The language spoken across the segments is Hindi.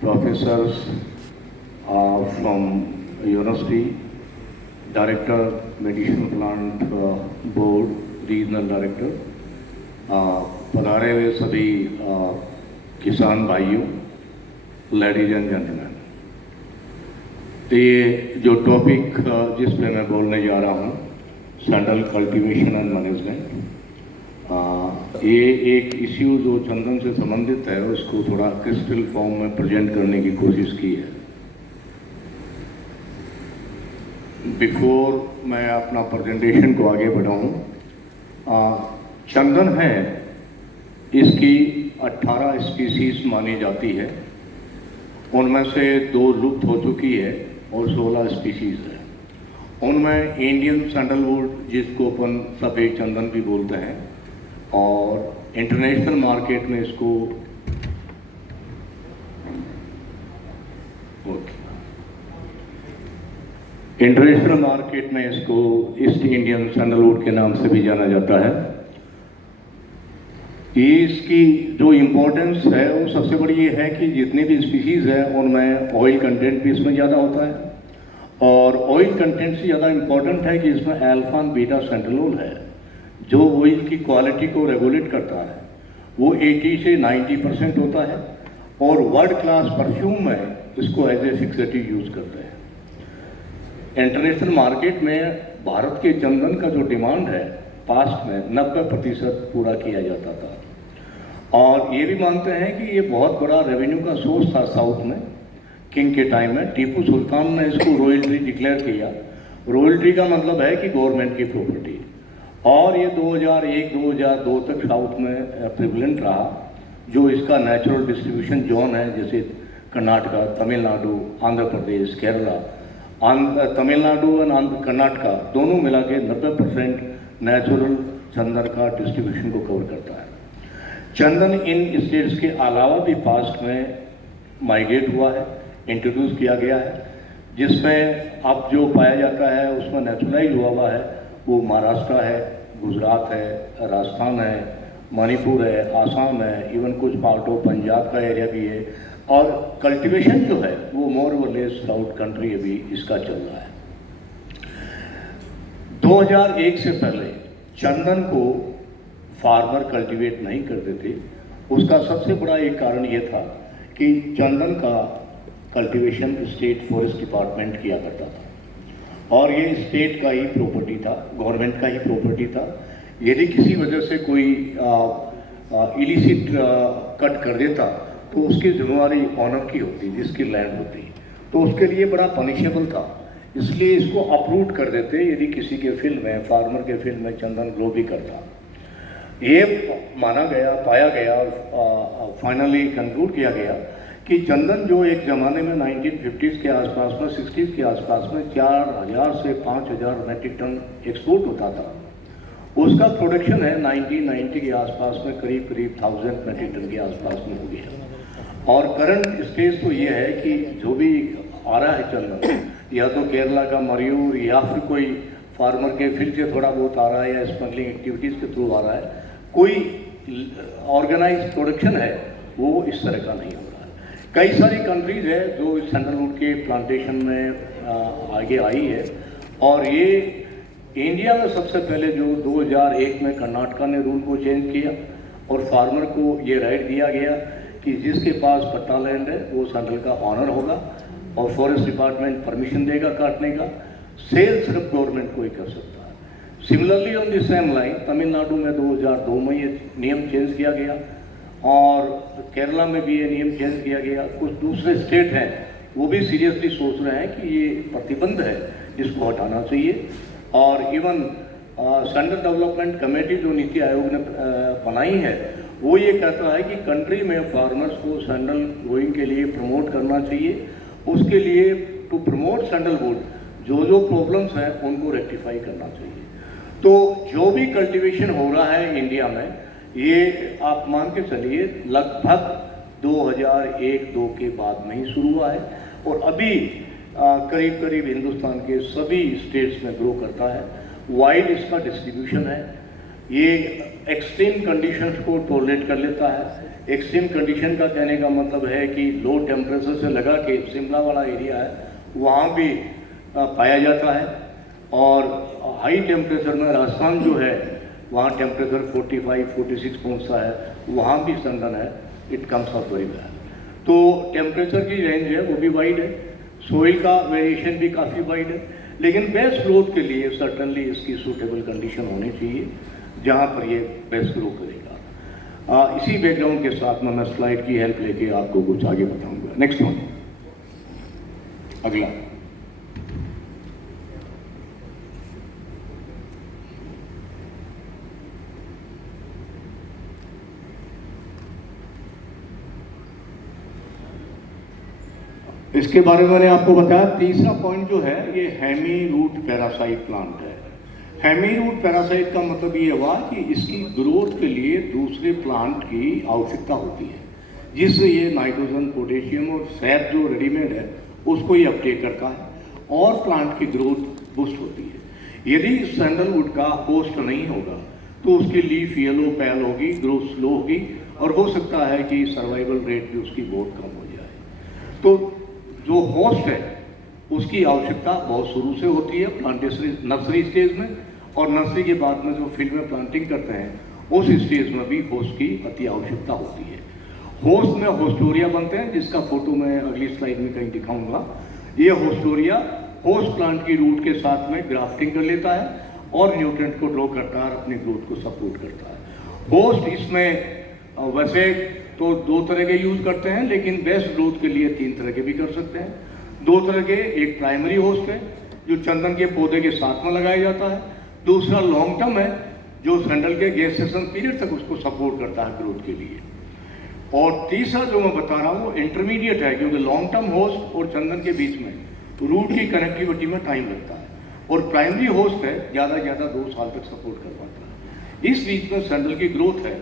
professors from university, director, medicinal plant board, regional director, पधारे हुए सभी किसान भाइयों, लेडीज एंड जेंटलमैन। तो ये जो टॉपिक जिस पे मैं बोलने जा रहा हूँ, सैंडल कल्टीवेशन एंड मैनेजमेंट, ये एक इश्यू जो चंदन से संबंधित है उसको थोड़ा क्रिस्टल फॉर्म में प्रेजेंट करने की कोशिश की है। बिफोर मैं अपना प्रेजेंटेशन को आगे बढ़ाऊँ, चंदन है, इसकी 18 स्पीसीज मानी जाती है, उनमें से 2 लुप्त हो चुकी है और 16 स्पीसीज है। उनमें इंडियन सैंडलवुड, जिसको अपन सफ़ेद चंदन भी बोलते हैं, और इंटरनेशनल मार्केट में इसको ईस्ट इंडियन सैंडलवुड के नाम से भी जाना जाता है। ये इसकी जो इम्पोर्टेंस है वो सबसे बड़ी ये है कि जितनी भी स्पीसीज़ है उनमें ऑयल कंटेंट भी इसमें ज़्यादा होता है, और ऑयल कंटेंट से ज़्यादा इम्पोर्टेंट है कि इसमें अल्फा एंड बीटा सेंट्रोल है, जो ऑयल की क्वालिटी को रेगुलेट करता है। वो 80 से 90% होता है, और वर्ल्ड क्लास परफ्यूम में इसको एज ए फिक्सेटिव यूज़ करते हैं। इंटरनेशनल मार्केट में भारत के चंदन का जो डिमांड है पास्ट में 90% पूरा किया जाता था, और ये भी मानते हैं कि ये बहुत बड़ा रेवेन्यू का सोर्स था साउथ में। किंग के टाइम में टिपू सुल्तान ने इसको रॉयल्टी डिक्लेयर किया। रॉयल्टी का मतलब है कि गवर्नमेंट की प्रॉपर्टी, और ये 2001-2002 तक साउथ में प्रिवलेंट रहा। जो इसका नेचुरल डिस्ट्रीब्यूशन जोन है, जैसे कर्नाटका, तमिलनाडु, आंध्र प्रदेश, केरला, तमिलनाडु और कर्नाटका दोनों मिला के 90% नेचुरल चंदन का डिस्ट्रीब्यूशन को कवर करता है। चंदन इन स्टेट्स के अलावा भी पास्ट में माइग्रेट हुआ है, इंट्रोड्यूस किया गया है, जिसमें अब जो पाया जाता है उसमें नेचुरलाइज हुआ है वो महाराष्ट्र है, गुजरात है, राजस्थान है, मणिपुर है, आसाम है, इवन कुछ पार्ट ऑफ पंजाब का एरिया भी है, और कल्टीवेशन जो है वो मोर और लेस साउथ कंट्री अभी इसका चल रहा है। 2001 से पहले चंदन को फार्मर कल्टीवेट नहीं करते थे। उसका सबसे बड़ा एक कारण ये था कि चंदन का कल्टीवेशन स्टेट फॉरेस्ट डिपार्टमेंट किया करता था, और ये स्टेट का ही प्रॉपर्टी था, गवर्नमेंट का ही प्रॉपर्टी था। यदि किसी वजह से कोई इलिसिट कट कर देता तो उसकी जिम्मेवारी ऑनर की होती, जिसकी लैंड होती, तो उसके लिए बड़ा पनिशेबल था। इसलिए इसको अप्रूव कर देते यदि किसी के फील्ड में, फार्मर के फील्ड में चंदन ग्रो भी करता। ये माना गया, पाया गया, और फाइनली कंक्लूड किया गया कि चंदन जो एक ज़माने में 1950s के आसपास में, 60s के आसपास में 4000 से 5000 मेट्रिक टन एक्सपोर्ट होता था, उसका प्रोडक्शन है 1990 के आसपास में करीब 1000 मेट्रिक टन के आसपास में हो गया। और करंट स्टेज तो ये है कि जो भी आ रहा है चंदन, या तो केरला का मयूर, या फिर कोई फार्मर के फील्ड से थोड़ा बहुत आ रहा है, या स्मगलिंग एक्टिविटीज़ के थ्रू आ रहा है, कोई ऑर्गेनाइज प्रोडक्शन है वो इस तरह का नहीं हो रहा है। कई सारी कंट्रीज है जो सैंडलवुड के प्लांटेशन में आगे आई है, और ये इंडिया में सबसे पहले जो 2001 में कर्नाटका ने रूल को चेंज किया, और फार्मर को ये राइट दिया गया कि जिसके पास पट्टा लैंड है वो सैंडल का ऑनर होगा, और फॉरेस्ट डिपार्टमेंट परमिशन देगा काटने का। सेल सिर्फ गवर्नमेंट को ही कर सकता है। Similarly on the same line Tamil Nadu में 2002 में ये नियम चेंज किया गया, और केरला में भी ये नियम चेंज किया गया। कुछ दूसरे स्टेट हैं वो भी सीरियसली सोच रहे हैं कि ये प्रतिबंध है, इसको हटाना चाहिए। और इवन सैंडल डेवलपमेंट कमेटी जो नीति आयोग ने बनाई है, वो ये कहता है कि कंट्री में फार्मर्स को सैंडल ग्रोइंग के लिए प्रमोट करना चाहिए। उसके लिए टू प्रमोट सैंडलवुड जो प्रॉब्लम्स हैं उनको रेक्टिफाई करना चाहिए। तो जो भी कल्टीवेशन हो रहा है इंडिया में, ये आप मान के चलिए लगभग 2001-2 के बाद में ही शुरू हुआ है, और अभी करीब करीब हिंदुस्तान के सभी स्टेट्स में ग्रो करता है। वाइड इसका डिस्ट्रीब्यूशन है। ये एक्सट्रीम कंडीशंस को टॉलरेट कर लेता है। एक्सट्रीम कंडीशन का कहने का मतलब है कि लो टेम्परेचर से लगा के शिमला वाला एरिया है वहाँ भी पाया जाता है, और हाई टेम्परेचर में राजस्थान जो है वहाँ टेम्परेचर 45-46 पहुँचता है, वहाँ भी संघन है, it comes out very well. तो टेम्परेचर की रेंज है वो भी वाइड है, सोइल का वेरिएशन भी काफ़ी वाइड है, लेकिन बेस्ट ग्रोथ के लिए सर्टनली इसकी सूटेबल कंडीशन होनी चाहिए जहाँ पर ये बेस्ट ग्रो करेगा। इसी बैकग्राउंड के साथ में मैं स्लाइड की हेल्प लेके आपको कुछ आगे बताऊंगा। नेक्स्ट वन, अगला। इसके बारे में मैंने आपको बताया। तीसरा पॉइंट जो है ये हेमी रूट पैरासाइट प्लांट है। हेमी रूट पैरासाइट का मतलब ये हुआ कि इसकी ग्रोथ के लिए दूसरे प्लांट की आवश्यकता होती है, जिससे ये नाइट्रोजन, पोटेशियम और सैप जो रेडीमेड है उसको ये अपटेक करता है और प्लांट की ग्रोथ बूस्ट होती है। यदि सैंडलवुड का होस्ट नहीं होगा तो उसकी लीफ येलो पैल होगी, ग्रोथ स्लो होगी, और हो सकता है कि सर्वाइवल रेट भी उसकी बहुत कम हो जाए। तो जो होस्ट है उसकी आवश्यकता बहुत शुरू से होती है प्लांटेशन नर्सरी स्टेज में, और नर्सरी के बाद में जो फील्ड में प्लांटिंग करते हैं उस स्टेज में भी होस्ट की अति आवश्यकता होती है। होस्ट में होस्टोरिया बनते हैं, जिसका फोटो मैं अगली स्लाइड में कहीं दिखाऊंगा। ये होस्टोरिया होस्ट प्लांट की रूट के साथ में ग्राफ्टिंग कर लेता है और न्यूट्रिएंट को ड्रॉ करता है और अपनी ग्रोथ को सपोर्ट करता है। होस्ट इसमें वैसे तो दो तरह के यूज करते हैं, लेकिन बेस्ट ग्रोथ के लिए तीन तरह के भी कर सकते हैं। दो तरह के, एक प्राइमरी होस्ट है जो चंदन के पौधे के साथ में लगाया जाता है, दूसरा लॉन्ग टर्म है जो सैंडल के गेस्टेशन पीरियड तक उसको सपोर्ट करता है ग्रोथ के लिए, और तीसरा जो मैं बता रहा हूँ वो इंटरमीडिएट है, क्योंकि लॉन्ग टर्म होस्ट और चंदन के बीच में रूट की कनेक्टिविटी में टाइम लगता है, और प्राइमरी होस्ट है ज़्यादा से ज़्यादा 2 साल तक सपोर्ट कर पाता है। इस बीच में सैंडल की ग्रोथ है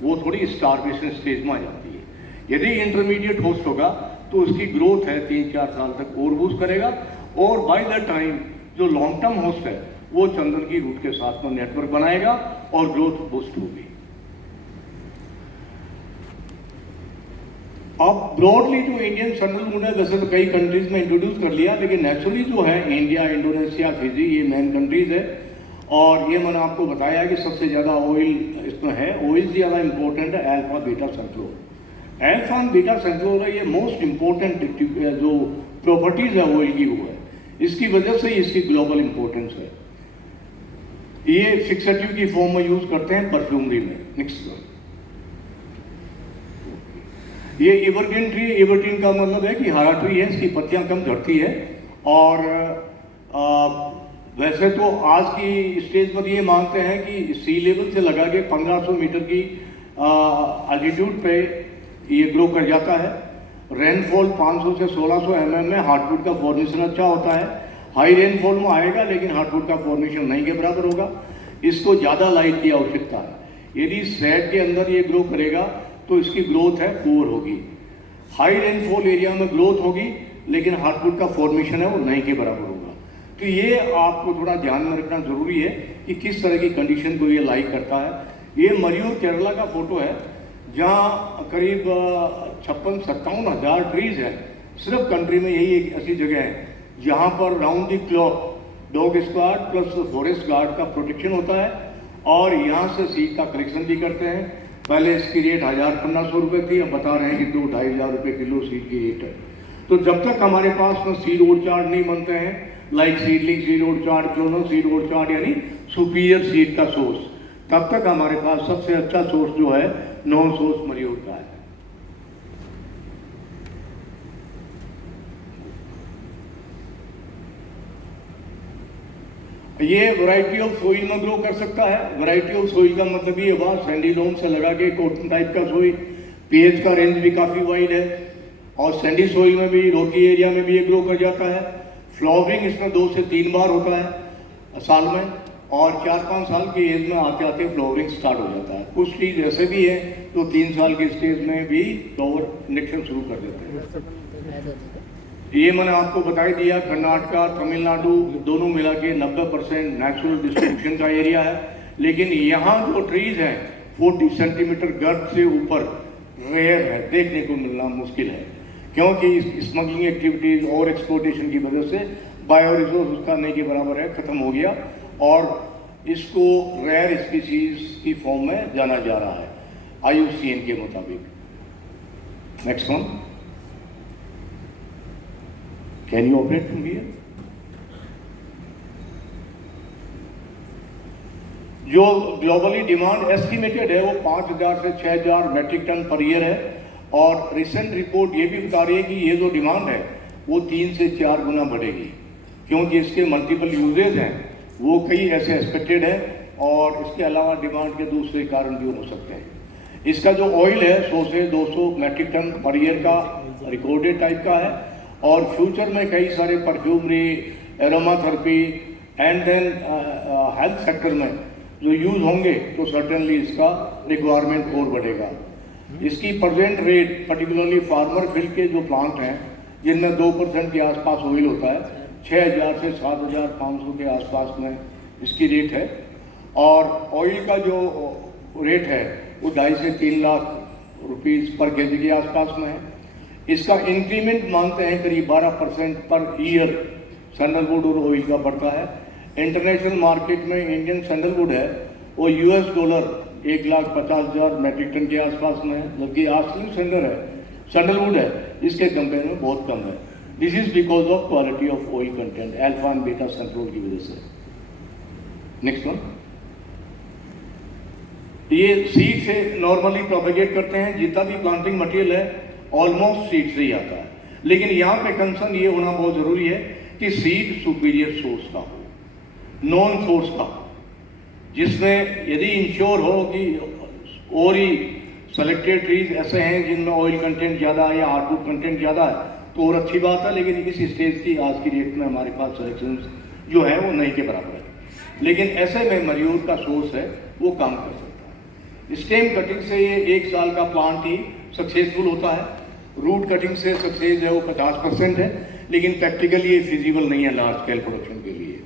वो थोड़ी स्टार्वेशन स्टेज में आ जाती है। यदि इंटरमीडिएट होस्ट होगा तो उसकी ग्रोथ है 3-4 साल तक और बूस्ट करेगा, और बाय द टाइम जो लॉन्ग टर्म होस्ट है वो चंदन की रूट के साथ में नेटवर्क बनाएगा और ग्रोथ बूस्ट होगी। अब ब्रॉडली जो इंडियन सैंडलवुड है वैसे तो कई कंट्रीज में इंट्रोड्यूस कर लिया, लेकिन नेचुरली जो है इंडिया, इंडोनेशिया, फिजी, ये मेन कंट्रीज है। और ये मैंने आपको बताया कि सबसे ज़्यादा ऑयल इसमें है। ऑयल से ज़्यादा इंपॉर्टेंट है अल्फा बीटा सेंट्रोल। अल्फा बीटा सेंट्रोल है ये मोस्ट इंपॉर्टेंट जो प्रॉपर्टीज है ऑयल की वो है, इसकी वजह से इसकी ग्लोबल इंपॉर्टेंस है। ये फिक्सेटिव की फॉर्म में यूज करते हैं परफ्यूमरी में। नेक्स्ट, ये एवरग्रीन ट्री, एवरग्रीन का मतलब है कि हरा ट्री है, इसकी पत्तियां कम झड़ती है, और वैसे तो आज की स्टेज पर ये मानते हैं कि सी लेवल से लगा के 1500 मीटर की एल्टीट्यूड पे ये ग्रो कर जाता है। रेनफॉल 500 से 1600 mm में हार्टवुड का फॉर्मेशन अच्छा होता है। हाई रेनफॉल में आएगा लेकिन हार्टवुड का फॉर्मेशन नहीं के बराबर होगा। इसको ज़्यादा लाइट की आवश्यकता है। यदि सैड के अंदर ये ग्रो करेगा तो इसकी ग्रोथ है पुअर होगी। हाई रेनफॉल एरिया में ग्रोथ होगी लेकिन हार्टवुड का फॉर्मेशन है वो नहीं के बराबर होगा। तो ये आपको थोड़ा ध्यान में रखना जरूरी है कि किस तरह की कंडीशन को ये लाइक करता है। ये मरियूर केरला का फोटो है जहाँ करीब 56-57 हज़ार ट्रीज हैं। सिर्फ कंट्री में यही एक ऐसी जगह है जहाँ पर round the clock dog squad plus forest guard का प्रोटेक्शन होता है, और यहाँ से सीड का कलेक्शन भी करते हैं। पहले इसकी रेट 1500 रुपये थी, अब बता रहे हैं कि 2-2.5 हज़ार रुपये किलो सीड की रेट है। तो जब तक हमारे पास में सीड ओड चार्ट नहीं बनते हैं, like seedling seed orchard, clonal seed orchard यानी सुपीरियर सीड का सोर्स, तब तक हमारे पास सबसे अच्छा सोर्स जो है नॉन सोर्स मरियूर का है। ये वैरायटी ऑफ सोइल में ग्रो कर सकता है। वैरायटी ऑफ सोइल का मतलब ये हुआ सैंडी लोम से लगा के कॉटन टाइप का सोइल। पीएच का रेंज भी काफ़ी वाइड है, और सैंडी सोइल में भी, रोकी एरिया में भी ये ग्रो कर जाता है। फ्लावरिंग इसमें 2 से 3 बार होता है साल में, और 4-5 साल की एज में आते आते फ्लावरिंग स्टार्ट हो जाता है। कुछ ट्रीज ऐसे भी हैं तो 3 साल की स्टेज में भी फ्लावर निकलना शुरू कर देते हैं। ये मैंने आपको बता ही दिया, कर्नाटका, तमिलनाडु दोनों मिला के 90% नेचुरल डिस्ट्रीब्यूशन का एरिया है। लेकिन यहाँ जो ट्रीज हैं 40 सेंटीमीटर गर्थ से ऊपर रेयर है, देखने को मिलना मुश्किल है, क्योंकि स्मगलिंग एक्टिविटीज़ और एक्सप्लोटेशन की वजह से बायो रिसोर्स उसका नहीं के बराबर है, ख़त्म हो गया और इसको रेयर स्पीसीज की फॉर्म में जाना जा रहा है IUCN के मुताबिक। Next one, can you operate from here? जो ग्लोबली डिमांड एस्टिमेटेड है वो 5,000 से 6,000 मेट्रिक टन पर ईयर है, और रिसेंट रिपोर्ट ये भी बता रही है कि ये जो डिमांड है वो 3 से 4 गुना बढ़ेगी, क्योंकि इसके मल्टीपल यूजेज हैं, वो कई ऐसे एक्सपेक्टेड है, और इसके अलावा डिमांड के दूसरे कारण भी हो सकते हैं। इसका जो ऑयल है 100 से 200 मेट्रिक टन पर ईयर का रिकॉर्डेड टाइप का है, और फ्यूचर में कई सारे perfumery, aromatherapy and then health sector में जो यूज़ होंगे तो सर्टेनली इसका रिक्वायरमेंट और बढ़ेगा। इसकी present rate particularly farmer field के जो प्लांट हैं जिनमें 2% के आसपास ऑयल होता है, 6,000 से 7,500 के आसपास में इसकी रेट है, और ऑयल का जो रेट है वो 2.5 से 3 लाख रुपीस पर केजी के आसपास में है। इसका इंक्रीमेंट मानते हैं करीब 12% पर ईयर सैंडलवुड और ऑयल का बढ़ता है। इंटरनेशनल मार्केट में इंडियन सैंडलवुड है वो $1,50,000 मेट्रिक टन के आसपास में है, जबकि आस्टिन सैंडलवुड है इसके कंपेयर में बहुत कम है। This is because of quality of oil content, alpha and beta sandalwood की वजह से। नेक्स्ट वन, ये सीड से नॉर्मली प्रोपेगेट करते हैं, जितना भी प्लांटिंग मटेरियल है ऑलमोस्ट सीड से ही आता है, लेकिन यहाँ पे कंसर्न ये होना बहुत जरूरी है कि सीड सुपीरियर सोर्स का हो, नॉन सोर्स का, जिसमें यदि इंश्योर हो कि और ही सेलेक्टेड ट्रीज ऐसे हैं जिनमें ऑयल कंटेंट ज़्यादा है या हार्डवुड कंटेंट ज़्यादा है तो और अच्छी बात है, लेकिन इस स्टेज की आज की डेट में हमारे पास सिलेक्शन जो है वो नहीं के बराबर है। लेकिन ऐसे में मरियोर का सोर्स है वो काम कर सकता है। स्टेम कटिंग से ये 1 साल का प्लांट ही सक्सेसफुल होता है, रूट कटिंग से सक्सेस है वो 50% है, लेकिन प्रैक्टिकली ये फिजिबल नहीं है लार्ज स्केल प्रोडक्शन के लिए।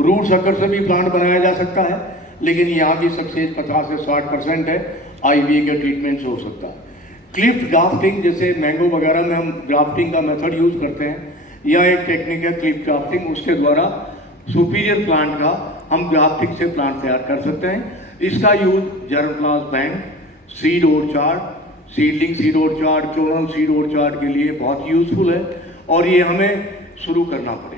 रूट शक्कर से भी प्लांट बनाया जा सकता है, लेकिन यहाँ की सक्सेस 50 से 60% है, IVA के ट्रीटमेंट से हो सकता है। क्लिफ्ट ग्राफ्टिंग, जैसे मैंगो वगैरह में हम ग्राफ्टिंग का मेथड यूज़ करते हैं, यह एक टेक्निक है क्लिफ्ट ग्राफ्टिंग, उसके द्वारा सुपीरियर प्लांट का हम ग्राफ्टिंग से प्लांट तैयार कर सकते हैं। इसका use germplasm bank, seed orchard, seedling seed orchard, clonal seed orchard के लिए बहुत यूजफुल है, और ये हमें शुरू करना पड़ेगा।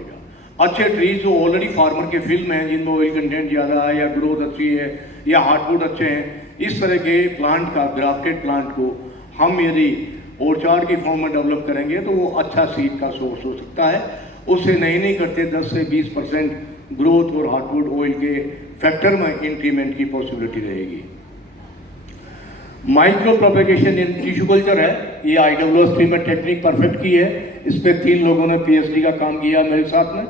अच्छे ट्रीज जो ऑलरेडी फार्मर के फील्ड में हैं, जिनमें ऑयल कंटेंट ज़्यादा है या ग्रोथ अच्छी है या हार्डवुड अच्छे हैं, इस तरह के प्लांट का, ग्राफ्टेड प्लांट को हम यदि ऑर्चार्ड की फॉर्म में डेवलप करेंगे तो वो अच्छा सीड का सोर्स हो सकता है। उससे नहीं करते 10 से 20% ग्रोथ और हार्डवुड ऑयल के फैक्टर में इंक्रीमेंट की पॉसिबिलिटी रहेगी। Micro propagation in tissue culture है, ये IWS-3 में टेक्निक परफेक्ट की है, इस पर 3 लोगों ने PhD का काम किया मेरे साथ में।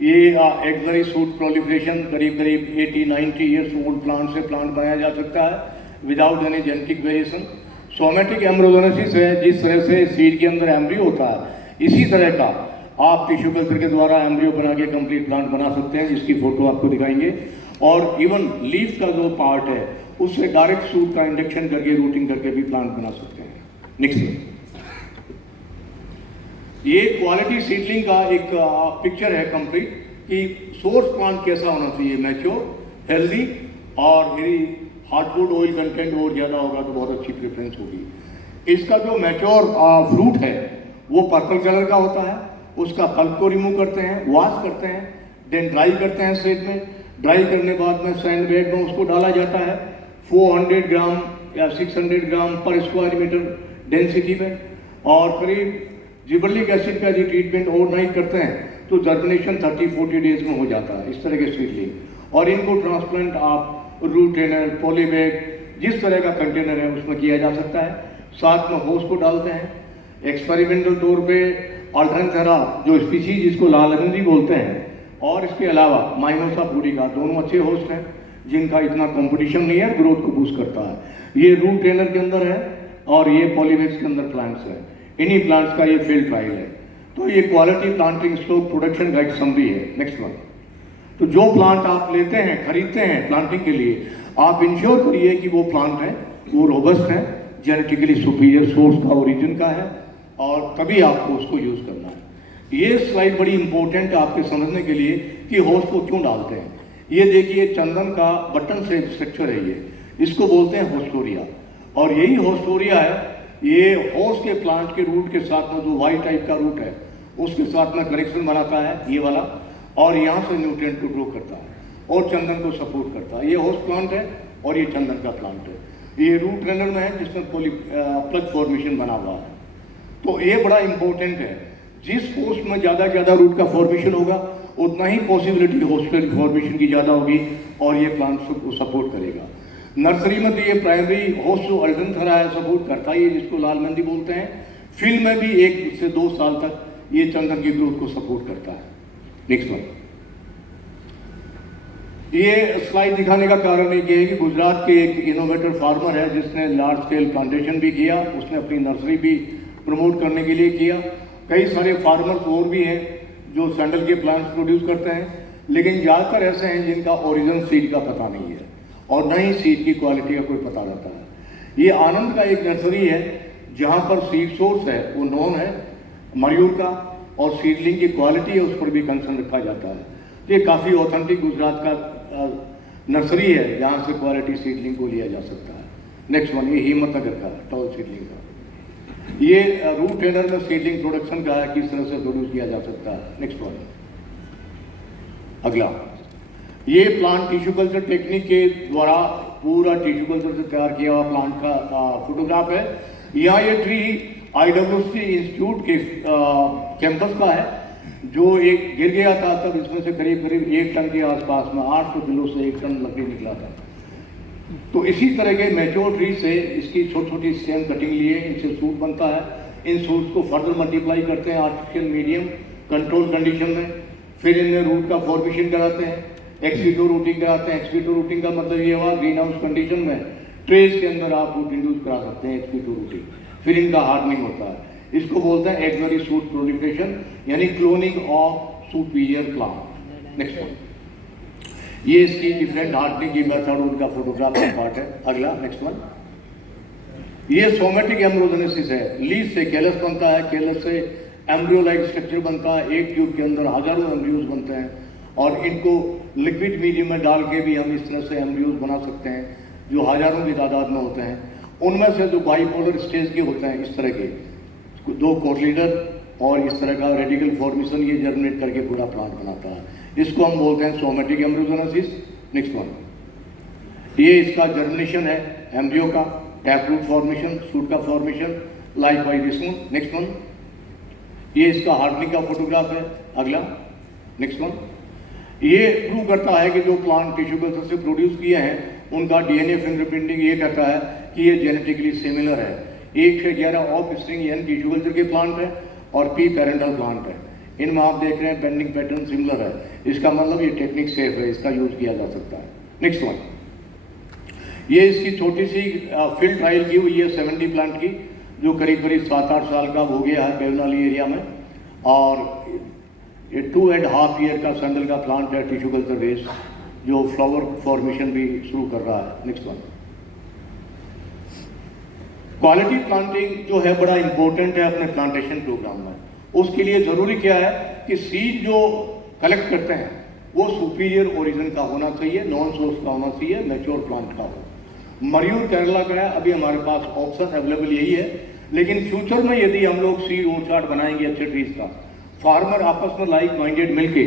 ये एक्सरी सूट प्रोलिफरेशन करीब 80-90 ईयर्स ओल्ड प्लांट से प्लांट बनाया जा सकता है without any genetic variation. Somatic embryogenesis है, जिस तरह से सीड के अंदर एम्ब्रियो होता है, इसी तरह का आप टिश्यू कल्चर के द्वारा एम्ब्रियो बना के कंप्लीट प्लांट बना सकते हैं, जिसकी फोटो आपको दिखाएंगे। और इवन लीफ का जो पार्ट है उससे डायरेक्ट सूट का इंडक्शन करके रूटिंग करके भी प्लांट बना सकते हैं। नेक्स्ट, ये क्वालिटी सीडलिंग का एक पिक्चर है कंप्लीट कि सोर्स प्लांट कैसा होना चाहिए, मैच्योर, हेल्दी, और यदि हार्डवुड ऑयल कंटेंट और ज़्यादा होगा तो बहुत अच्छी प्रेफरेंस होगी। इसका जो मैच्योर फ्रूट है वो पर्पल कलर का होता है, उसका पल्प को रिमूव करते हैं, वॉश करते हैं, देन ड्राई करते हैं शेड में। ड्राई करने बाद में सैंड बैग में उसको डाला जाता है 400 ग्राम या 600 ग्राम पर स्क्वायर मीटर डेंसिटी में, और करीब जिबर्लिक एसिड का जो ट्रीटमेंट ओवरनाइट करते हैं तो जर्मिनेशन 30-40 डेज में हो जाता है इस तरह के सीडलिंग। और इनको ट्रांसप्लांट आप रूट टेनर, पॉलीबैग, जिस तरह का कंटेनर है उसमें किया जा सकता है। साथ में होस को डालते हैं। एक्सपेरिमेंटल तौर पे अल्टरनेथेरा जो स्पीसीज जिसको लाल अमेंदी बोलते हैं, और इसके अलावा माइनोसा पूडिका, दोनों अच्छे होस्ट हैं जिनका इतना कंपटीशन नहीं है, ग्रोथ को बूस्ट करता है। ये रूट टेनर के अंदर है और ये पॉलीबैग्स के अंदर प्लांट्स है। इन्हीं प्लांट्स का ये फील्ड ट्रायल है। तो ये क्वालिटी प्लांटिंग स्टॉक प्रोडक्शन का एक समरी है। नेक्स्ट वन, तो जो प्लांट आप लेते हैं, खरीदते हैं प्लांटिंग के लिए, आप इंश्योर करिए कि वो प्लांट है वो रोबस्ट है, जेनेटिकली सुपीरियर सोर्स का, ओरिजिन का है, और तभी आपको उसको यूज़ करना है। ये स्लाइड बड़ी इंपॉर्टेंट है आपके समझने के लिए कि होस्ट को क्यों डालते हैं। ये देखिए चंदन का बटन से स्ट्रक्चर है, ये इसको बोलते हैं होस्टोरिया, और यही होस्टोरिया है, ये होस्ट के प्लांट के रूट के साथ में जो वाई टाइप का रूट है उसके साथ में कनेक्शन बनाता है ये वाला, और यहाँ से न्यूट्रिएंट को ग्रो करता है और चंदन को सपोर्ट करता है। ये होस्ट प्लांट है और ये चंदन का प्लांट है। ये रूट रनर में है जिसमें प्लग फॉर्मेशन बना हुआ है। तो ये बड़ा इंपॉर्टेंट है, जिस होस्ट में ज़्यादा रूट का फॉर्मेशन होगा उतना ही पॉसिबिलिटी होस्ट फॉर्मेशन की ज़्यादा होगी और ये प्लांट को सपोर्ट करेगा। नर्सरी में तो ये प्राइमरी होस्ट जो अर्जनथरा है सपोर्ट करता है, ये जिसको लाल मेहंदी बोलते हैं। फील्ड में भी 1 से 2 साल तक ये चंदन की ग्रोथ को सपोर्ट करता है। Next one. ये स्लाइड दिखाने का कारण ये है कि गुजरात के एक इनोवेटर फार्मर है जिसने लार्ज स्केल प्लांटेशन भी किया, उसने अपनी नर्सरी भी प्रमोट करने के लिए किया। कई सारे फार्मर्स और भी हैं जो सैंडल के प्लांट्स प्रोड्यूस करते हैं, लेकिन ज़्यादातर ऐसे हैं जिनका ओरिजिन सीड का पता नहीं है और न ही सीड की क्वालिटी का कोई पता रहता है। ये आनंद का एक नर्सरी है जहाँ पर सीड सोर्स है वो नॉन है मयूर का, और सीडलिंग की क्वालिटी है उस पर भी कंसर्न रखा जाता है। तो ये काफ़ी ऑथेंटिक गुजरात का नर्सरी है जहाँ से क्वालिटी सीडलिंग को लिया जा सकता है। नेक्स्ट वन, ये हिम्मतनगर का टॉल सीडलिंग का, ये रूट ट्रेनर में सीडलिंग प्रोडक्शन का है, किस तरह से प्रोड्यूस किया जा सकता है। नेक्स्ट वन, अगला, ये प्लांट टिश्यू कल्चर टेक्निक के द्वारा पूरा टिश्यू कल्चर से तैयार किया हुआ प्लांट का फोटोग्राफ है। यहाँ ये ट्री IWC इंस्टीट्यूट के कैंपस का है जो एक गिर गया था, तब इसमें से करीब 1 टन के आसपास में 800 किलो से 1 टन लकड़ी निकला था। तो इसी तरह के मैच्योर ट्री से इसकी छोटी स्टेम कटिंग लिए इनसे सूट बनता है। इन सूट्स को फर्दर मल्टीप्लाई करते हैं आर्टिफिशियल मीडियम कंट्रोल कंडीशन में, फिर इनमें रूट का फॉर्मेशन कराते हैं, एक्सपीटो रूटिंग कराते हैं। एक्सपीटो रूटिंग का मतलब ये हुआ ग्रीन हाउस कंडीशन में ट्रेस के अंदर आप रूट इंड्यूस करा सकते हैं, एक्सपीटो रूटिंग, फिर इनका हार्डनिंग होता है। इसको बोलते हैं एक्सवेरी सूट प्रोलिफरेशन, यानी cloning of superior plant. Next one, ये इसकी डिफरेंट हार्डनिंग की मेथड उनका फोटोग्राफ का पार्ट है। अगला नेक्स्ट वन, ये सोमेटिक एम्ब्रोजेनेसिस है। लीज से केलस बनता है, केलस से एम्ब्रियो लाइक स्ट्रक्चर बनता है, एक ट्यूब के अंदर हजारों एम्ब्रियोज बनते हैं और इनको लिक्विड मीडियम में डाल के भी हम इस तरह से एम्ब्रियोज बना सकते हैं जो हजारों की तादाद में होते हैं। उनमें से जो बाइपोलर स्टेज के होते हैं इस तरह के 2 कोटलीडर और इस तरह का रेडिकल फॉर्मेशन, ये जर्मिनेट करके पूरा प्लांट बनाता है। इसको हम बोलते हैं सोमेटिक एम्ब्रियोजेनेसिस। नेक्स्ट वन, ये इसका जर्मिनेशन है एम्ब्रियो का, टैप रूट फॉर्मेशन, सूट का formation, like by this one. Next one, ये इसका हार्डनिंग का फोटोग्राफ है। अगला नेक्स्ट वन, ये प्रूव करता है कि जो प्लांट टिश्यू कल्चर से प्रोड्यूस किए हैं उनका DNA फिंगरप्रिंटिंग ये कहता है कि ये जेनेटिकली सिमिलर है। 1 से 11 of string and tissue culture के प्लांट है और P पेरेंटल प्लांट है। इनमें आप देख रहे हैं पेंडिंग पैटर्न सिमिलर है, इसका मतलब ये टेक्निक सेफ है, इसका यूज किया जा सकता है। नेक्स्ट वन, ये इसकी छोटी सी फील्ड ट्रायल की हुई है 70 प्लांट की, जो करीब 7-8 साल का हो गया है बेवनाली एरिया में, और ये 2.5 ईयर का सैंडल का प्लांट है टिश्यू कल्चर बेस्ड, जो फ्लावर फॉर्मेशन भी शुरू कर रहा है। नेक्स्ट वन, क्वालिटी प्लांटिंग जो है बड़ा इंपॉर्टेंट है अपने प्लांटेशन प्रोग्राम में। उसके लिए ज़रूरी क्या है कि सीड जो कलेक्ट करते हैं वो सुपीरियर ओरिजिन का होना चाहिए, नॉन सोर्स का होना चाहिए, मैच्योर प्लांट का हो। मयूर केरला का है, अभी हमारे पास ऑप्शन अवेलेबल यही है, लेकिन फ्यूचर में यदि हम लोग सीड ओरचार्ड बनाएंगे अच्छे ट्रीज का, फार्मर आपस में लाइक माइंडेड मिलके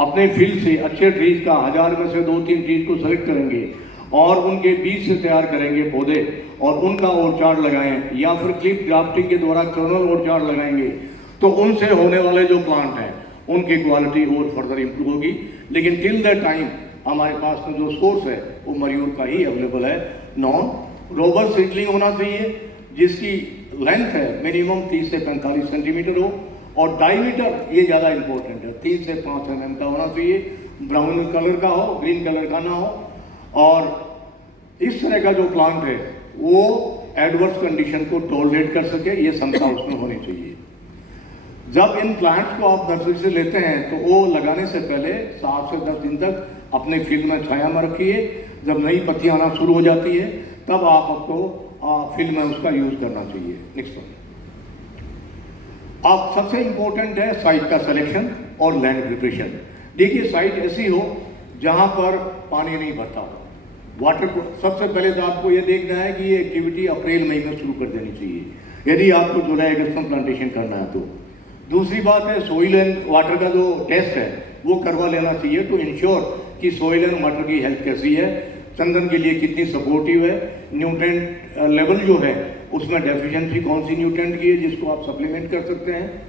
अपने फील्ड से अच्छे ट्रीज का 1000 में से 2-3 ट्रीज को सेलेक्ट करेंगे और उनके बीज से तैयार करेंगे पौधे और उनका ओरचार्ड लगाएं, या फिर क्लिप ग्राफ्टिंग के द्वारा कर्नल ओरचार्ड लगाएंगे, तो उनसे होने वाले जो प्लांट हैं उनकी क्वालिटी और फर्दर इंप्रूव होगी। लेकिन टिल द टाइम हमारे पास में जो सोर्स है वो मयूर का ही अवेलेबल है। नॉन रोबस्ट सीडलिंग होना चाहिए जिसकी लेंथ है मिनिमम 30 से 45 सेंटीमीटर हो, और डायमीटर ये ज़्यादा इंपॉर्टेंट है, 3 से 5 mm का होना चाहिए, ब्राउन कलर का हो, ग्रीन कलर का ना हो, और इस तरह का जो प्लांट है वो एडवर्स कंडीशन को टॉलरेट कर सके, ये क्षमता उसमें होनी चाहिए। जब इन प्लांट्स को आप नर्सरी से लेते हैं तो वो लगाने से पहले 7 से 10 दिन तक अपने फील्ड में छाया में रखिए। जब नई पत्तियां आना शुरू हो जाती है तब आप आपको फिल्म है उसका यूज़ करना चाहिए। Next one. अब सबसे इम्पोर्टेंट है साइट का सिलेक्शन और लैंड प्रिपरेशन। देखिए साइट ऐसी हो जहाँ पर पानी नहीं भरता हो, वाटर को सबसे पहले तो आपको ये देखना है कि ये एक्टिविटी अप्रैल मई में शुरू कर देनी चाहिए यदि आपको जुलाई अगस्त में प्लांटेशन करना है तो। दूसरी बात है सोइल एंड वाटर का जो टेस्ट है वो करवा लेना चाहिए टू इंश्योर कि सोइल एंड वाटर की हेल्थ कैसी है, चंदन के लिए कितनी सपोर्टिव है, न्यूट्रेंट लेवल जो है उसमें डेफिशिएंसी कौन सी न्यूट्रेंट की है जिसको आप सप्लीमेंट कर सकते हैं,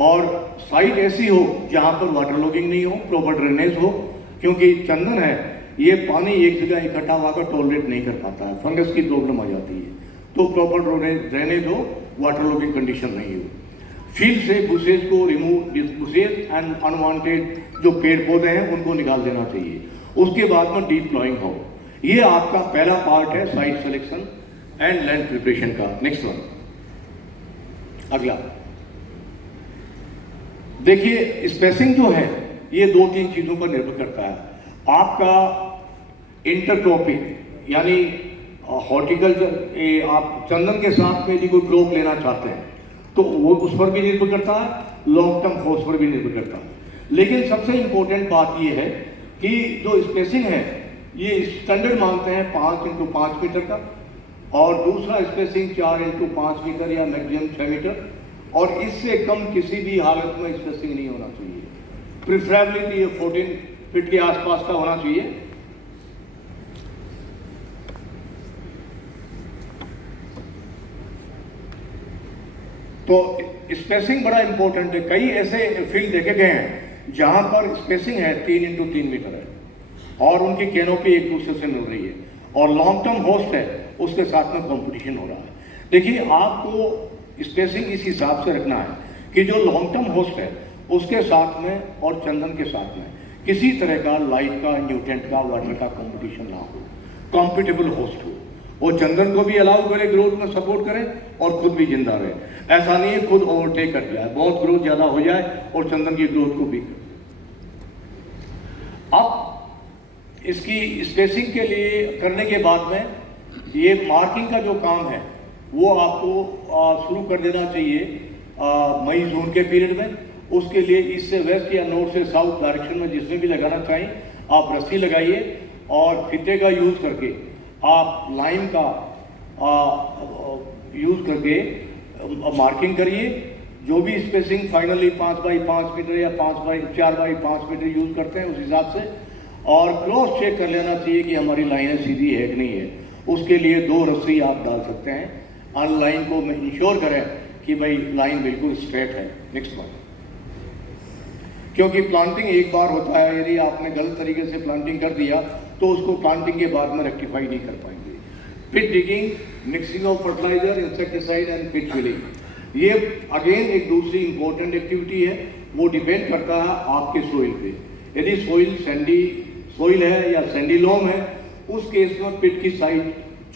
और साइट ऐसी हो जहाँ पर वाटर लॉगिंग नहीं हो, प्रॉपर ड्रेनेज हो, क्योंकि चंदन है ये पानी एक जगह इकट्ठा होकर टॉलरेट नहीं कर पाता है, फंगस की प्रॉब्लम आ जाती है, तो प्रॉपर ड्रेनेज हो, वाटर लॉगिंग कंडीशन नहीं हो। फील्ड से बुशेज को रिमूव, बुशेज एंड अनवांटेड जो पेड़ पौधे हैं उनको निकाल देना चाहिए। उसके बाद में डीप प्लॉइंग हो। ये आपका पहला पार्ट है site selection and land preparation का। नेक्स्ट वन, अगला देखिए स्पेसिंग जो है ये 2-3 चीजों पर निर्भर करता है। आपका इंटरक्रॉपिंग यानी हॉर्टिकल्चर, आप चंदन के साथ में यदि कोई क्रॉप लेना चाहते हैं तो वो उस पर भी निर्भर करता है, लॉन्ग टर्म होस्ट पर भी निर्भर करता है। लेकिन सबसे इंपॉर्टेंट बात ये है कि जो स्पेसिंग है ये स्टैंडर्ड मांगते हैं 5 × 5 मीटर का, और दूसरा स्पेसिंग 4 × 5 मीटर या मैक्सिमम 6 मीटर, और इससे कम किसी भी हालत में स्पेसिंग नहीं होना चाहिए। प्रिफरेबली ये 14 फीट के आसपास का होना चाहिए। तो स्पेसिंग बड़ा इंपॉर्टेंट है। कई ऐसे फील्ड देखे गए हैं जहां पर स्पेसिंग है 3 × 3 मीटर है और उनकी कैनोपी एक दूसरे से मिल रही है, और लॉन्ग टर्म होस्ट है उसके साथ में कंपटीशन हो रहा है। देखिए आपको स्पेसिंग इस हिसाब से रखना है कि जो लॉन्ग टर्म होस्ट है उसके साथ में और चंदन के साथ में किसी तरह का लाइट का, न्यूट्रेंट का, वाटर का कंपटीशन ना हो, कॉम्पिटेबल होस्ट हो, वो चंदन को भी अलाउ करे, ग्रोथ में सपोर्ट करे और खुद भी जिंदा रहे। ऐसा नहीं है खुद ओवरटेक कर जाए, बहुत ग्रोथ ज्यादा हो जाए और चंदन की ग्रोथ को भी कर। अब इसकी स्पेसिंग के लिए करने के बाद में ये मार्किंग का जो काम है वो आपको शुरू कर देना चाहिए मई जून के पीरियड में। उसके लिए ईस्ट से वेस्ट या नॉर्थ से साउथ डायरेक्शन में जिसमें भी लगाना चाहें आप रस्सी लगाइए और फीते का यूज करके आप लाइन का यूज करके मार्किंग करिए। जो भी स्पेसिंग फाइनली 5 × 5 मीटर या 4 × 5 मीटर यूज करते हैं उस हिसाब से, और क्रॉस चेक कर लेना चाहिए कि हमारी लाइनें सीधी है कि नहीं है। उसके लिए 2 रस्सी आप डाल सकते हैं, अन लाइन को इंश्योर करें कि भाई लाइन बिल्कुल स्ट्रेट है। नेक्स्ट वन, क्योंकि प्लांटिंग एक बार होता है, यदि आपने गलत तरीके से प्लांटिंग कर दिया तो उसको प्लांटिंग के बाद में रेक्टिफाई नहीं कर पाएंगे। Pit digging, mixing of fertiliser, insecticide and pit filling, ये अगेन एक दूसरी इंपॉर्टेंट एक्टिविटी है। वो डिपेंड करता है आपके सोइल पे। यदि सोइल सैंडी सोइल है या सैंडीलोम है उस केस में पिट की साइज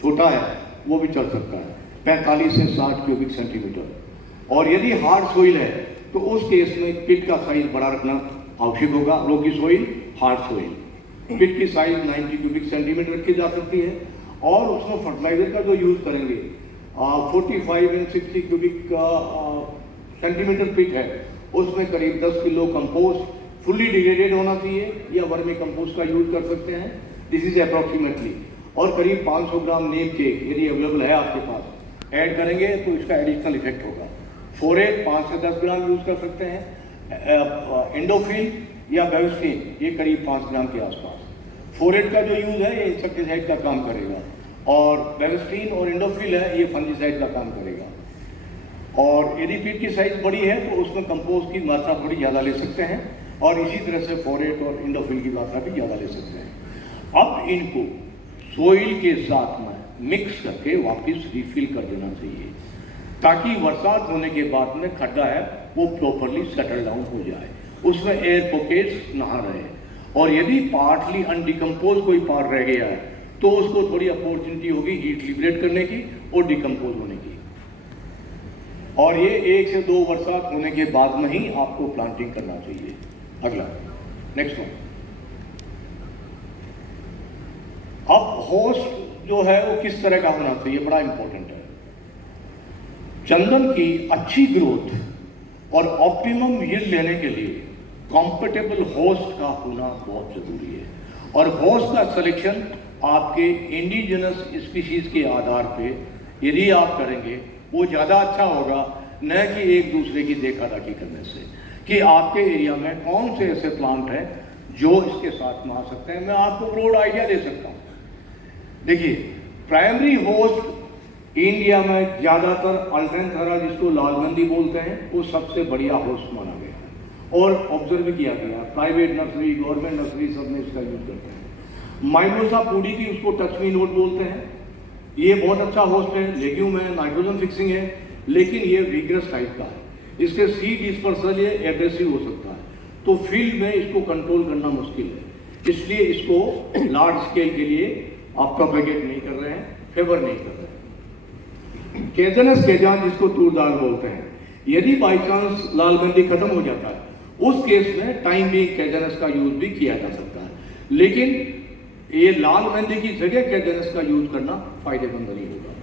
छोटा है वो भी चल सकता है, 45 से 60 क्यूबिक सेंटीमीटर, और यदि हार्ड सोइल है तो उस केस में पिट का साइज बड़ा रखना आवश्यक होगा। रोकी सोइल, हार्ड सोइल, पिट की साइज 90 क्यूबिक सेंटीमीटर रखी जा सकती है, और उसमें फर्टिलाइजर का जो यूज करेंगे 45 × 60 क्यूबिक सेंटीमीटर पिट है, उसमें करीब 10 किलो कंपोस्ट फुल्ली डिग्रेडेड होना चाहिए या वर्मी कंपोस्ट का यूज कर सकते हैं, दिस इज अप्रॉक्सीमेटली, और करीब 500 ग्राम नीम केक यदि अवेलेबल है आपके पास ऐड करेंगे तो इसका एडिशनल इफेक्ट होगा। फोरेट 5 से 10 ग्राम यूज कर सकते हैं, एंडोफिल या बेविस्टीन ये करीब 5 ग्राम के आसपास। फोरेट का जो यूज है ये इंसेक्टिसाइड का काम करेगा, और बेविस्टीन और एंडोफिल है ये फंजीसाइड का काम करेगा। और यदि पिट की साइज बड़ी है तो उसमें कंपोस्ट की मात्रा थोड़ी ज़्यादा ले सकते हैं, और इसी तरह से फोरेट और एंडोफिल की मात्रा भी ज़्यादा ले सकते हैं। अब इनको सोइल के साथ में मिक्स करके वापस रिफिल कर देना चाहिए ताकि बरसात होने के बाद में खड्डा है वो प्रॉपरली सेटल डाउन हो जाए, उसमें एयर पॉकेट्स ना रहे। और यदि पार्टली अनडिकम्पोज कोई पार्ट रह गया है तो उसको थोड़ी अपॉर्चुनिटी होगी हीट लिबरेट करने की और डिकम्पोज होने की। और ये 1 से 2 बरसात होने के बाद में ही आपको प्लांटिंग करना चाहिए। अगला नेक्स्ट वन, अब होस्ट जो है वो किस तरह का होना चाहिए, बड़ा इंपॉर्टेंट है। चंदन की अच्छी ग्रोथ और ऑप्टिमम यील्ड लेने के लिए कॉम्पेटेबल होस्ट का होना बहुत जरूरी है, और होस्ट का सिलेक्शन आपके इंडिजिनस स्पीशीज के आधार पे यदि आप करेंगे वो ज़्यादा अच्छा होगा, न कि एक दूसरे की देखा दाखी करने से कि आपके एरिया में कौन से ऐसे प्लांट हैं जो इसके साथ में आ सकते हैं। मैं आपको ब्रॉड आइडिया दे सकता हूँ। देखिए, प्राइमरी होस्ट इंडिया में ज़्यादातर अल्टेंथेरा, जिसको लालगंदी बोलते हैं, वो सबसे बढ़िया होस्ट माना गया है और ऑब्जर्व किया गया। प्राइवेट नर्सरी, गवर्नमेंट नर्सरी, सब में इसका यूज करते हैं। माइमोसा पूडी की, उसको टच मी नोट बोलते हैं, ये बहुत अच्छा होस्ट है, लेग्यूम है, नाइट्रोजन फिक्सिंग है, लेकिन ये विग्रस टाइप का है। इसके सीड डिस्पर्सल ये एग्रेसिव हो सकता है, तो फील्ड में इसको कंट्रोल करना मुश्किल है। इसलिए इसको लार्ज स्केल के लिए आप प्रोपेगेट नहीं कर रहे हैं, फेवर नहीं कर रहे हैं। केजनस केजान, जिसको तूर दाल बोलते हैं, यदि बाई चांस लालगंदी खत्म हो जाता है, उस केस में टाइम भी केजनस का यूज भी किया जा सकता है, लेकिन ये लाल मेहंदी की जगह केजनस का यूज करना फायदेमंद नहीं होगा।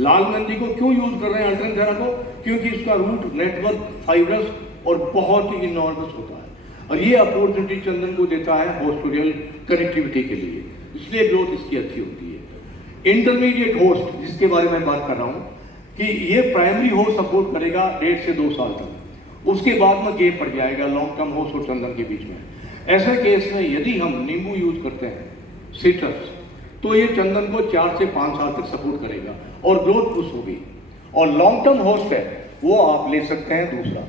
लाल मेहंदी को क्यों यूज कर रहे हैं अल्टेंथेरा को? क्योंकि इसका रूट नेटवर्क फाइब्रस और बहुत ही इनॉर्मस होता है, और ये अपॉर्चुनिटी चंदन को देता है होस्टोरियल कनेक्टिविटी के लिए, इसलिए ग्रोथ इसकी अच्छी होती है। इंटरमीडिएट होस्ट, जिसके बारे में बात कर रहा हूँ, कि ये प्राइमरी होस्ट सपोर्ट करेगा 1.5 से 2 साल तक, उसके बाद में गैप पड़ जाएगा लॉन्ग टर्म होस्ट और चंदन के बीच में। ऐसे केस में यदि हम नींबू यूज करते हैं, सिट्रस, तो ये चंदन को 4 से 5 साल तक सपोर्ट करेगा और ग्रोथ पुश होगी। और लॉन्ग टर्म होस्ट है वो आप ले सकते हैं। दूसरा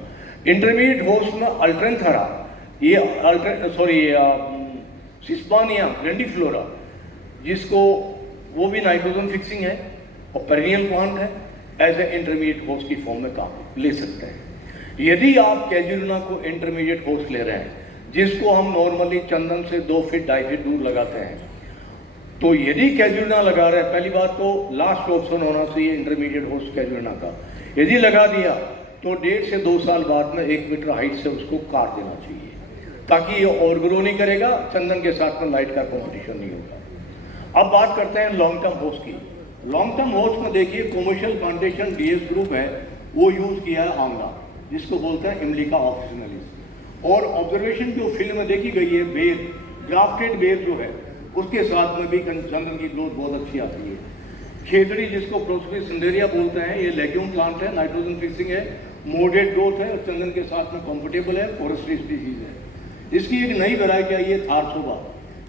इंटरमीडिएट होस्ट में अल्टेंथेरा, ये सिस्पानिया ग्रैंडिफ्लोरा, जिसको वो भी नाइट्रोजन फिक्सिंग है और पेरिनियल प्लांट है, एज ए इंटरमीडिएट होस्ट की फॉर्म में काम ले सकते हैं। यदि आप कैजुलिना को इंटरमीडिएट होस्ट ले रहे हैं, जिसको हम नॉर्मली चंदन से 2 फीट 2.5 फीट दूर लगाते हैं, तो यदि कैजुलिना लगा रहे हैं, पहली बात तो लास्ट ऑप्शन होना चाहिए इंटरमीडिएट होस्ट कैजुलिना का। यदि लगा दिया तो 1.5 से 2 साल बाद में 1 मीटर हाइट से उसको काट देना चाहिए, ताकि ये और ग्रो नहीं करेगा, चंदन के साथ में लाइट का कॉम्पिटिशन नहीं होगा। अब बात करते हैं लॉन्ग टर्म होस्ट की। लॉन्ग टर्म होस्ट में देखिए, कॉमर्शियल प्लांटेशन डीएस ग्रुप है, वो यूज किया है आंवला, जिसको बोलते हैं इमलिका ऑफिसिनलिस। और ऑब्जर्वेशन जो फील्ड में देखी गई है, बेर, ग्राफ्टेड बेर जो है, उसके साथ में भी चंदन की ग्रोथ बहुत अच्छी आती है। खेतड़ी, जिसको प्रोसोपिस सिंडेरिया बोलते हैं, ये लेग्यूम प्लांट है, नाइट्रोजन फिक्सिंग है, मॉडरेट ग्रोथ है, चंदन के साथ में कंफर्टेबल है, फॉरेस्ट्री स्पीसीज है। इसकी एक नई वैरायटी आई है थारसोबा,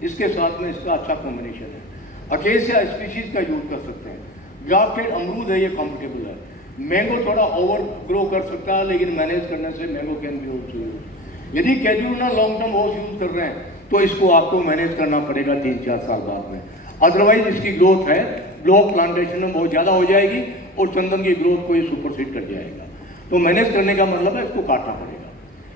इसके साथ में इसका अच्छा कॉम्बिनेशन है। अकेसिया स्पीशीज का यूज कर सकते हैं। ग्राफ्टेड अमरूद है, ये कंफर्टेबल है। मैंगो थोड़ा ओवर ग्रो कर सकता है, लेकिन मैनेज करने से mango can be also use. यदि कैजुलिना लॉन्ग टर्म होस्ट यूज कर रहे हैं, तो इसको आपको मैनेज करना पड़ेगा 3-4 साल बाद में, अदरवाइज इसकी ग्रोथ है ब्लॉक प्लांटेशन में बहुत ज़्यादा हो जाएगी और चंदन की ग्रोथ को ये सुपरसीड कर जाएगा। तो मैनेज करने का मतलब है इसको काटना पड़ेगा।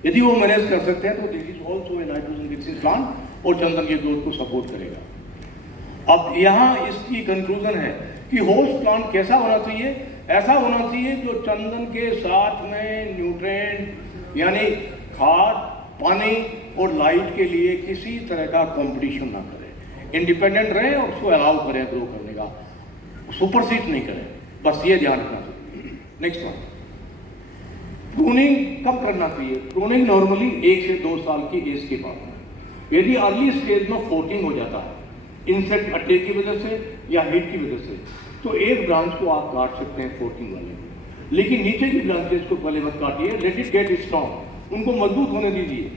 यदि वो मैनेज कर सकते हैं तो this is also A nitrogen fixing plant और चंदन की ग्रोथ को सपोर्ट करेगा। अब यहाँ इसकी कंक्लूजन है कि होस्ट प्लांट कैसा होना चाहिए? ऐसा होना चाहिए जो चंदन के साथ में न्यूट्रिएंट यानी खाद, पानी और लाइट के लिए किसी तरह का कंपटीशन ना करें, इंडिपेंडेंट रहें और उसको अलाउ करें ग्रो करने का, सुपरसीड नहीं करें, बस ये ध्यान रखना चाहिए। नेक्स्ट वन, प्रूनिंग कब करना चाहिए? प्रूनिंग नॉर्मली 1 से 2 साल की एज के बाद में। यदि अर्ली स्टेज में फोर्किंग हो जाता है इंसेक्ट अटैक की वजह से या हीट की वजह से, तो एक ब्रांच को आप काट सकते हैं फोर्किंग वाले, लेकिन नीचे की ब्रांचेस को पहले मत काटिए, लेट इट गेट स्ट्रॉन्ग, उनको मजबूत होने दीजिए।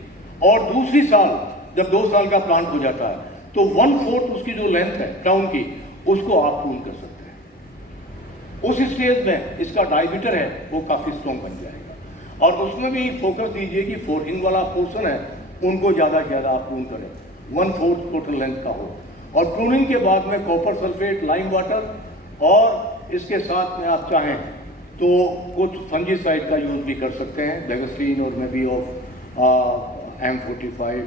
और दूसरी साल जब 2 साल का प्लांट हो जाता है तो 1/4 उसकी जो लेंथ है टाउन की, उसको आप प्रून कर सकते हैं। उस स्टेज में इसका डायमीटर है वो काफ़ी स्ट्रॉन्ग बन जाएगा। और उसमें भी फोकस दीजिए कि फोर्किंग वाला पोर्शन है उनको ज़्यादा से ज़्यादा आप प्रून करें, 1/4 टोटल लेंथ का हो। और प्रूनिंग के बाद में कॉपर सल्फेट, लाइम वाटर, और इसके साथ में आप चाहें तो कुछ फंजीसाइड का यूज भी कर सकते हैं, बेगस्ट्रीन और may be of M45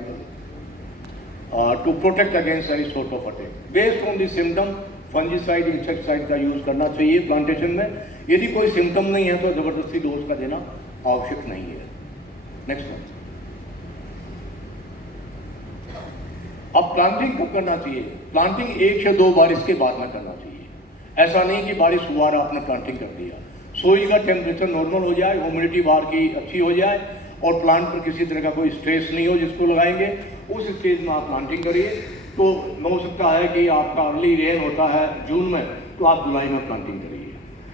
to protect against any sort of attack. Based on the symptom fungicide, insecticide का यूज करना चाहिए प्लांटेशन में। यदि कोई सिम्टम नहीं है तो जबरदस्ती डोज का देना आवश्यक नहीं है। नेक्स्ट वन, अब प्लांटिंग कब करना चाहिए? प्लांटिंग 1 से 2 बार इसके बाद में करना चाहिए। ऐसा नहीं कि बारिश हुआ और आपने प्लांटिंग कर दिया। सोइल का टेम्परेचर नॉर्मल हो जाए, ह्यूमिडिटी बाहर की अच्छी हो जाए और प्लांट पर किसी तरह का कोई स्ट्रेस नहीं हो जिसको लगाएंगे, उस स्टेज में आप प्लांटिंग करिए। तो हो सकता है कि आपका अर्ली रेन होता है जून में, तो आप जुलाई में प्लांटिंग करिए।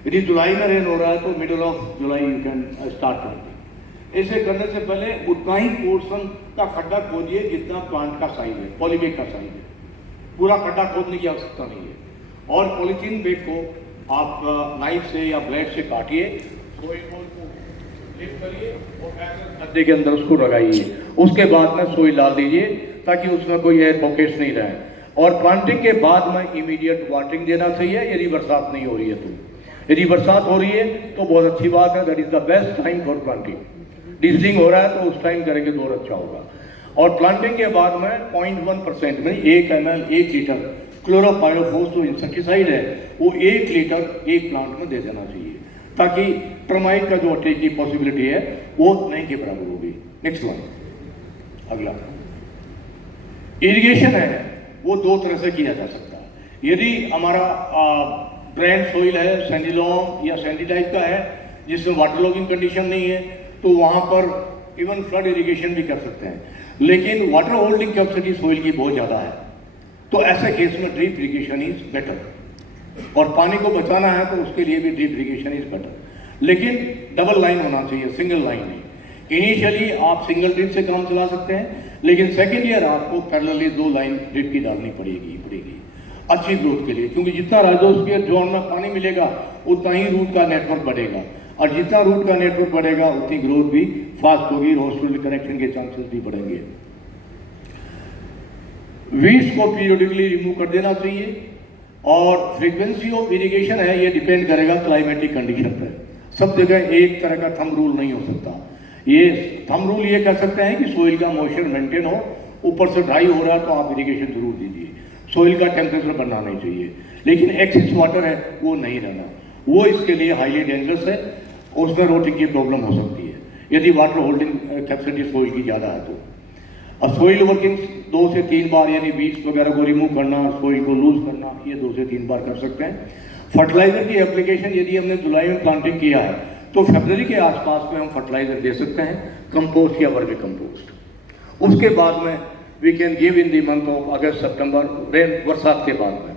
यदि जुलाई में रेन हो रहा है तो middle of July you can start planting. ऐसे करने से पहले उतना ही पोर्शन का खड्डा खोदिए जितना प्लांट का साइज है, पॉलीबैग का साइज है। पूरा खड्डा खोदने की आवश्यकता नहीं है। और पॉलीथीन बैग को आप नाइफ से या ब्लेड से काटिए, सोइल बॉल को लिफ्ट करिए और गड्ढे के अंदर उसको लगाइए। उसके बाद में सोइल डाल दीजिए ताकि उसमें कोई एयर पॉकेट्स नहीं रहे। और प्लांटिंग के बाद में इमीडिएट वाटरिंग देना चाहिए यदि बरसात नहीं हो रही है तो। यदि बरसात हो रही है तो बहुत अच्छी बात है, that is the best time for planting. डिसलिंग हो रहा है तो उस टाइम करेंगे तो और अच्छा होगा। और प्लांटिंग के बाद में 0.1% में 1 ml 1 लीटर क्लोरोपायरोफोस जो इंसेक्टिसाइड है वो 1 लीटर एक प्लांट में दे देना चाहिए, ताकि टर्माइट का जो अटैक की पॉसिबिलिटी है वो नहीं के बराबर होगी। नेक्स्ट वन, अगला। इरिगेशन है वो दो तरह से किया जा सकता है। यदि हमारा ड्रेन सोइल है, सैंडिलॉम या सैंडी टाइप का है जिसमें वाटर लॉगिंग कंडीशन नहीं है, तो वहाँ पर इवन फ्लड इरिगेशन भी कर सकते हैं। लेकिन वाटर होल्डिंग कैपेसिटी सोइल की बहुत ज़्यादा है, तो ऐसे केस में ड्रिप इरिगेशन इज बेटर। और पानी को बचाना है तो उसके लिए भी ड्रिप इरिगेशन इज बेटर। लेकिन डबल लाइन होना चाहिए, सिंगल लाइन नहीं। इनिशियली आप सिंगल ड्रिप से काम चला सकते हैं, लेकिन सेकेंड ईयर आपको पैरेलली 2 लाइन ड्रिप की डालनी पड़ेगी अच्छी ग्रोथ के लिए। क्योंकि जितना राइजोस्फीयर जोन में पानी मिलेगा उतना ही रूट का नेटवर्क बढ़ेगा, और जितना रूट का नेटवर्क बढ़ेगा उतनी ग्रोथ भी फास्ट होगी, हॉस्पिटल कनेक्शन के चांसेस भी बढ़ेंगे। वीड्स को पीरियडिकली रिमूव कर देना चाहिए। और फ्रीक्वेंसी ऑफ इरिगेशन है ये डिपेंड करेगा क्लाइमेटिक कंडीशन पर। सब जगह एक तरह का थंब रूल नहीं हो सकता। ये थंब रूल ये कह सकते हैं कि सोइल का मॉइस्चर मेंटेन हो, ऊपर से ड्राई हो रहा है तो आप इरिगेशन जरूर दीजिए। सोइल का टेम्परेचर बढ़ना नहीं चाहिए, लेकिन एक्सेस वाटर है वो नहीं रहना, वो इसके लिए हाईली डेंजरस है। उसमें रोटिंग की प्रॉब्लम हो सकती है यदि वाटर होल्डिंग कैपेसिटी सोइल की ज़्यादा है तो। अब सोइल वर्किंग 2 से 3 बार, यानी बीज वगैरह को रिमूव करना, सोइल को लूज करना, ये 2 से 3 बार कर सकते हैं। फर्टिलाइजर की एप्लीकेशन यदि हमने जुलाई में प्लांटिंग किया है तो फरवरी के आसपास में हम फर्टिलाइजर दे सकते हैं, कंपोस्ट या वर्मी कंपोस्ट। उसके बाद में we can give in the month of August September, rain, बरसात के बाद में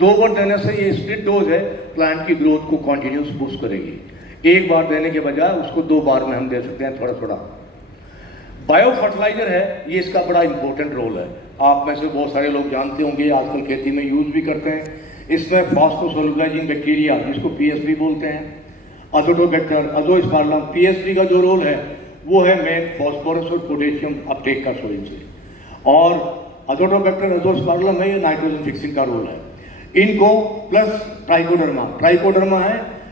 2 बार देने से ये स्प्लिट डोज है, प्लांट की ग्रोथ को कॉन्टिन्यूस बूस्ट करेगी। एक बार देने के बजाय उसको 2 बार में हम दे सकते हैं, थोड़ा थोड़ा। बायो फर्टिलाइजर है ये, इसका बड़ा इंपॉर्टेंट रोल है। आप में से बहुत सारे लोग जानते होंगे, आजकल खेती में यूज भी करते हैं। इसमें फॉस्फोसोलुबलाइजिंग बैक्टीरिया जिसको पीएसबी बोलते हैं, अजोटोबैक्टर, अजोस्पर्मलम, पीएसबी का जो रोल है वो है मेन फॉस्फोरस और पोटेशियम अपटेक का सोइल से। और अजोटोबैक्टर, अजोस्पर्मलम है ये नाइट्रोजन फिक्सिंग का रोल है। इनको प्लस ट्राइकोडर्मा है